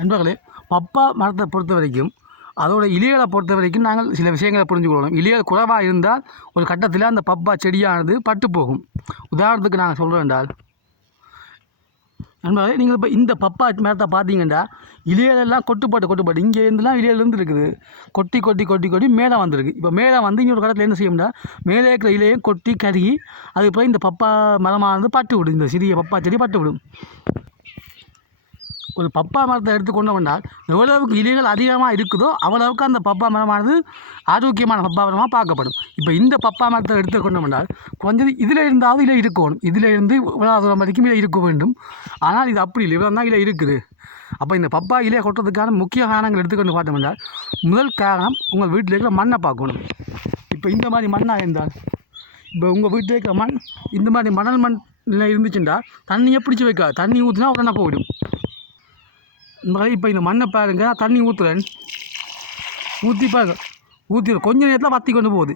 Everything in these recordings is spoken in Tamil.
நண்பர்களே, பப்பா மரத்தை பொறுத்த வரைக்கும் அதோட இலைகளை பொறுத்த வரைக்கும் நாங்கள் சில விஷயங்களை புரிஞ்சுக்கொள்ளணும். இலைகள் குறைவாக இருந்தால் ஒரு கட்டத்தில் அந்த பப்பா செடியானது பட்டு போகும். உதாரணத்துக்கு நாங்கள் சொல்கிறோம் என்றால், நண்பர்களே, நீங்கள் இப்போ இந்த பப்பா மரத்தை பார்த்தீங்கன்னா இலைகளெல்லாம் கொட்டுப்பாட்டு இங்கே இருந்துலாம் இலையிலேருந்து இருக்குது, கொட்டி கொட்டி கொட்டி கொட்டி மேலே வந்திருக்கு. இப்போ மேலே வந்து இங்கே ஒரு கடத்தில் என்ன செய்யும்னா மேலே இருக்கிற இலையை கொட்டி கருகி அதுக்கப்புறம் இந்த பப்பா மரமானது பட்டு விடும். இந்த சிறிய பப்பா செடி பட்டு விடும். ஒரு பப்பா மரத்தை எடுத்துக்கொண்டோம்னால் எவ்வளவுக்கு இலைகள் அதிகமாக இருக்குதோ அவ்வளவுக்கு அந்த பப்பா மரமானது ஆரோக்கியமான பப்பா மரமாக பார்க்கப்படும். இப்போ இந்த பப்பா மரத்தை எடுத்துக்கொண்டோம்னால் கொஞ்சம் இதில் இருந்தாலும் இலை இருக்கணும், இதில் இருந்து இவ்வளோ தூரம் வரைக்கும் இலை இருக்க வேண்டும். ஆனால் இது அப்படி இல்லை, இவ்வளோ தான் இலை இருக்குது. அப்போ இந்த பப்பா இலையை கொட்டுறதுக்கான முக்கிய காரணங்கள் எடுத்துக்கொண்டு பார்த்தோம்னால் முதல் காரணம் உங்கள் வீட்டில் இருக்கிற மண்ணை பார்க்கணும். இப்போ இந்த மாதிரி மண்ணாக இருந்தால், இப்போ உங்கள் வீட்டில் இருக்கிற மண் இந்த மாதிரி மணல் மண் இருந்துச்சுன்னா தண்ணியை பிடிச்சி வைக்காது, தண்ணி ஊற்றினா உடனே போயிடும். இப்போ இந்த மண்ணை பாருங்க, நான் தண்ணி ஊற்றுறேன், ஊற்றி பாருங்க, ஊற்றி கொஞ்சம் நேரத்தில் வற்றி கொண்டு போகுது.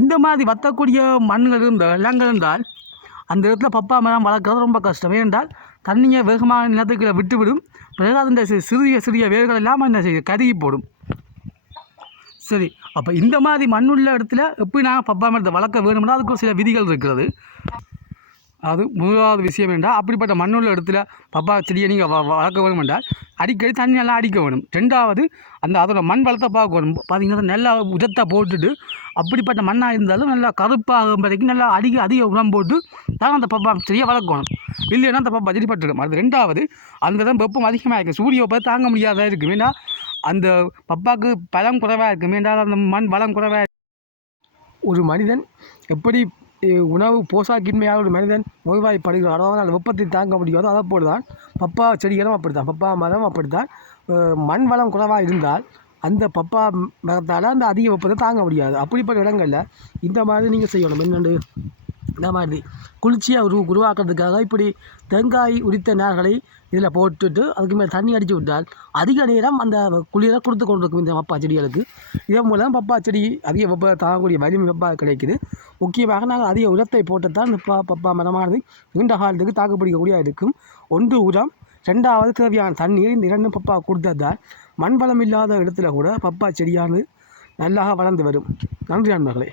இந்த மாதிரி வற்றக்கூடிய மண்கள் இருந்தால் நிலங்கள் இருந்தால் அந்த இடத்துல பப்பா மரம் வளர்க்குறது ரொம்ப கஷ்டம். ஏனென்றால் தண்ணியை வேகமாக நிலத்துக்குள்ளே விட்டுவிடும். பிறகு அந்த சிறிய சிறிய வேர்கள் எல்லாம் என்ன செய்யும், கருகி போடும். சரி, அப்போ இந்த மாதிரி மண்ணுள்ள இடத்துல எப்படி நாங்கள் பப்பா மரத்தை வளர்க்க வேணும்னா அதுக்கு சில விதிகள் இருக்கிறது. அது முதலாவது விஷயம் என்றால் அப்படிப்பட்ட மண்ணுள்ள இடத்துல பப்பா செடியை நீங்கள் வளர்க்க வேணும் என்றால் அடிக்கடி தண்ணி நல்லா அடிக்க வேணும். ரெண்டாவது அதோட மண் வளத்தை பார்க்கணும். பார்த்திங்கன்னா நல்லா உரத்தை போட்டுட்டு அப்படிப்பட்ட மண்ணாக இருந்தாலும் நல்லா கருப்பாக வரைக்கும் நல்லா அதிக உரம் போட்டு தான் அந்த பப்பா செடியை வளர்க்கணும். இல்லைன்னா அந்த பப்பா செடி பட்டுடும். அது ரெண்டாவது, அந்த இடம் வெப்பம் அதிகமாக இருக்குது, சூரிய வெப்பத்தை தாங்க முடியாததாக இருக்கும். ஏன்னா அந்த பப்பாவுக்கு பலம் குறைவாக இருக்கும். ஏன்றால் அந்த மண் வளம் குறைவாக. ஒரு மனிதன் எப்படி உணவு போசாக்கின்மையாக ஒரு மனிதன் நோய்வாய்ப்படுகிறார், அதாவது அந்த வெப்பத்தை தாங்க முடியாது. அதை போல் தான் பப்பா செடிகளும் அப்படித்தான், பப்பா மரம் அப்படித்தான். மண் வளம் குறைவாக இருந்தால் அந்த பப்பா மரத்தால் அந்த அதிக வெப்பத்தை தாங்க முடியாது. அப்படிப்பட்ட இடங்களில் இந்த மாதிரி நீங்கள் செய்யணும். என்னென்று இந்த மாதிரி குளிர்ச்சியாக உருவாக்குறதுக்காக இப்படி தேங்காய் உரித்த நார்களை இதில் போட்டுட்டு அதுக்கு மேலே தண்ணி அடித்து விட்டால் அதிக நேரம் அந்த குளிரை கொடுத்து கொண்டிருக்கும் இந்த பப்பா செடிகளுக்கு. இதன் மூலம் பப்பா செடி அதிக வெப்ப தாங்கக்கூடிய வலிமை பப்பா கிடைக்குது. முக்கியமாக நாங்கள் அதிக உரத்தை போட்டுத்தான் பப்பா மரமானது நீண்ட காலத்துக்கு தாக்குப்பிடிக்கக்கூடிய இருக்கும். ஒன்று உரம், ரெண்டாவது தேவையான தண்ணீர். இந்த இரண்டும் பப்பா கொடுத்ததால் மண் வளம் இல்லாத இடத்துல கூட பப்பா செடியானது நல்லா வளர்ந்து வரும். நன்றி நண்பர்களே.